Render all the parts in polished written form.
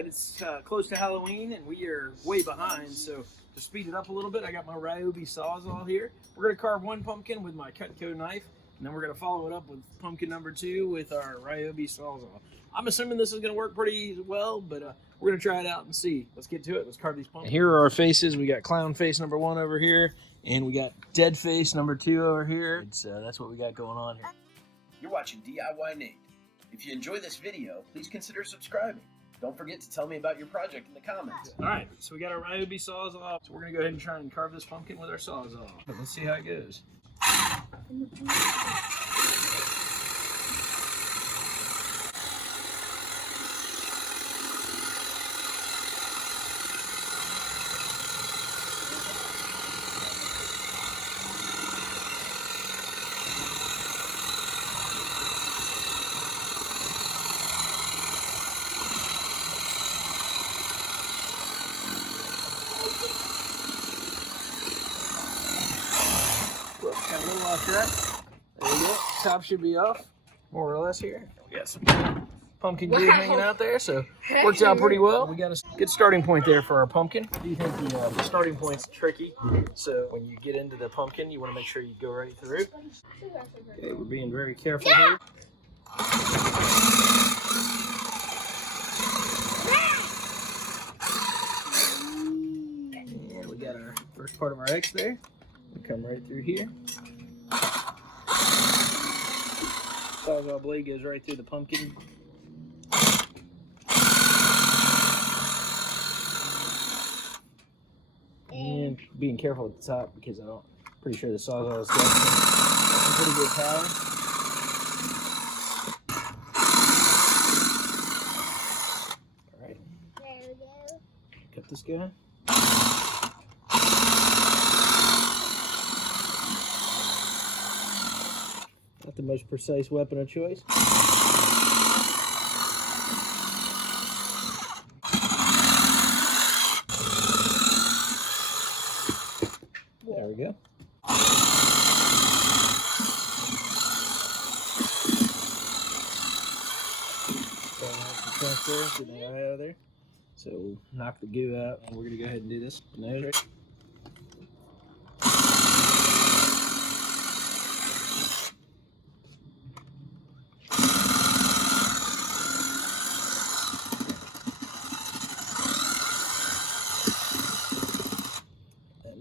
right, it's close to Halloween and we are way behind, so to speed it up a little bit, I got my Ryobi Sawzall here. We're going to carve one pumpkin with my Cutco knife, and then we're going to follow it up with pumpkin number 2 with our Ryobi Sawzall. I'm assuming this is going to work pretty well, but we're going to try it out and see. Let's get to it. Let's carve these pumpkins. Here are our faces. We got clown face number 1 over here, and we got dead face number 2 over here. That's what we got going on here. You're watching DIYNate. If you enjoy this video, please consider subscribing. Don't forget to tell me about your project in the comments. All right, so we got our Ryobi Sawzall. So we're gonna go ahead and try and carve this pumpkin with our Sawzall. Let's see how it goes. Got a little off track. There you go. Top should be off, more or less here. We got some pumpkin glue hanging out there, so works out pretty well. We got a good starting point there for our pumpkin. I do think the starting point's tricky, so when you get into the pumpkin, you want to make sure you go right through. Okay, we're being very careful here. And we got our first part of our X there. We come right through here. Sawzall blade goes right through the pumpkin. And being careful at the top because pretty sure the Sawzall has got some pretty good power. All right. There we go. Cut this guy. Not the most precise weapon of choice. There we go. Get the eye out of there. So we'll knock the goo out, and we're going to go ahead and do this. Nose right.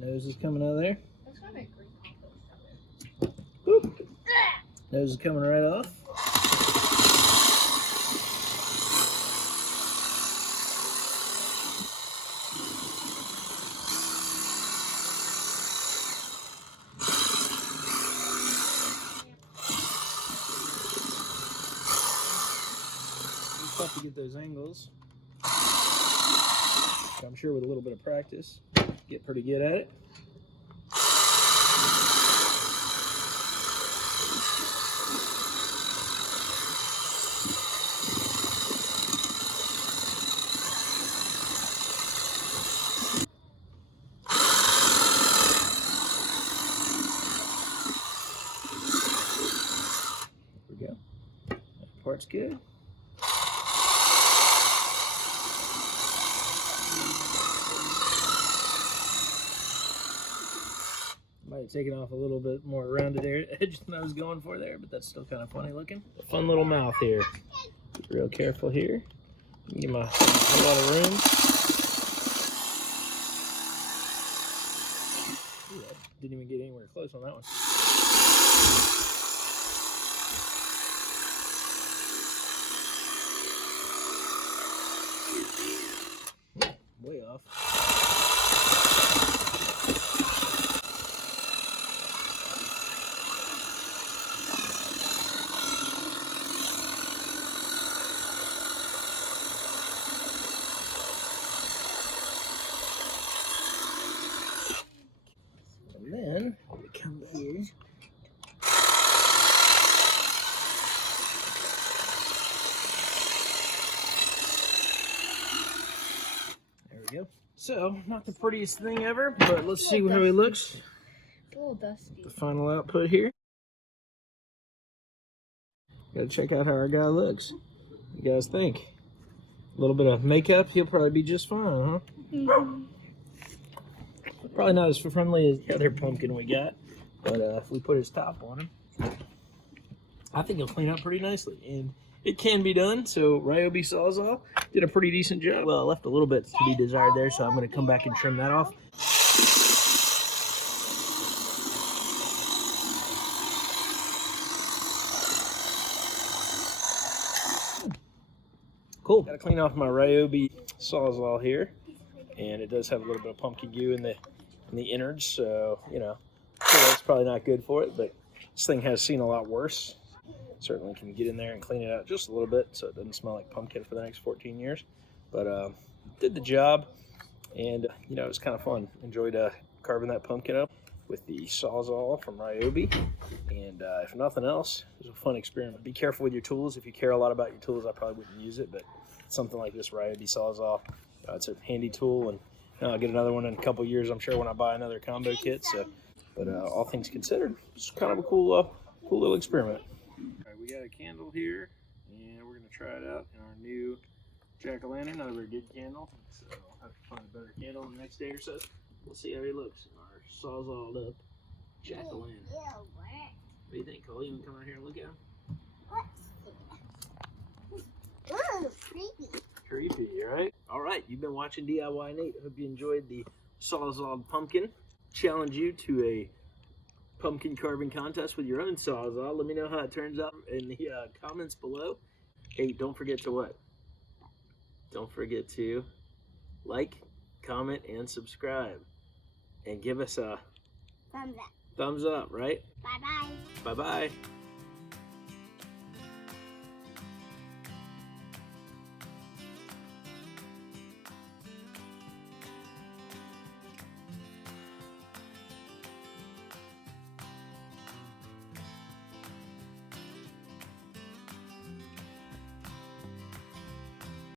Nose is coming out of there. That's gonna make great compost. Boop. Nose is coming right off. It's tough to get those angles. I'm sure with a little bit of practice, get pretty good at it. There we go. That part's good. Might have taken off a little bit more rounded edge than I was going for there, but that's still kind of funny looking. A fun little mouth here. Be real careful here. Give my a lot of room. Ooh, I didn't even get anywhere close on that one. Way off. And then we come here. There we go. So, not the prettiest thing ever, but let's see how he looks. It's a little dusty. The final output here. Gotta check out how our guy looks. What do you guys think? A little bit of makeup, he'll probably be just fine, huh? Mm-hmm. Probably not as friendly as the other pumpkin we got, but if we put his top on him, I think he'll clean up pretty nicely. And it can be done, so Ryobi Sawzall did a pretty decent job. Well, I left a little bit to be desired there, so I'm going to come back and trim that off. Cool. Got to clean off my Ryobi Sawzall here, and it does have a little bit of pumpkin goo in the innards, so you know, that's probably not good for it. But this thing has seen a lot worse. Certainly can get in there and clean it out just a little bit, so it doesn't smell like pumpkin for the next 14 years. But did the job, and you know, it was kind of fun. Enjoyed carving that pumpkin up with the Sawzall from Ryobi. And if nothing else, it was a fun experiment. Be careful with your tools. If you care a lot about your tools, I probably wouldn't use it, but something like this Ryobi Sawzall, it's a handy tool, and I'll get another one in a couple years, I'm sure, when I buy another combo kit. So, but all things considered, it's kind of a cool little experiment. All right, we got a candle here, and we're gonna try it out in our new jack-o'-lantern. Not a very good candle, so I'll have to find a better candle the next day or so. We'll see how he looks. Our Sawzalled up jack-o'-lantern. What do you think, Cole? You want to come out here and look at him? Ooh, creepy. Creepy, right? All right, you've been watching DIYNate. I hope you enjoyed the Sawzall pumpkin. Challenge you to a pumpkin carving contest with your own Sawzall. Let me know how it turns out in the comments below. Hey, don't forget to what? Don't forget to like, comment, and subscribe. And give us a Thumbs up. thumbs up, right? Bye-bye. Bye-bye.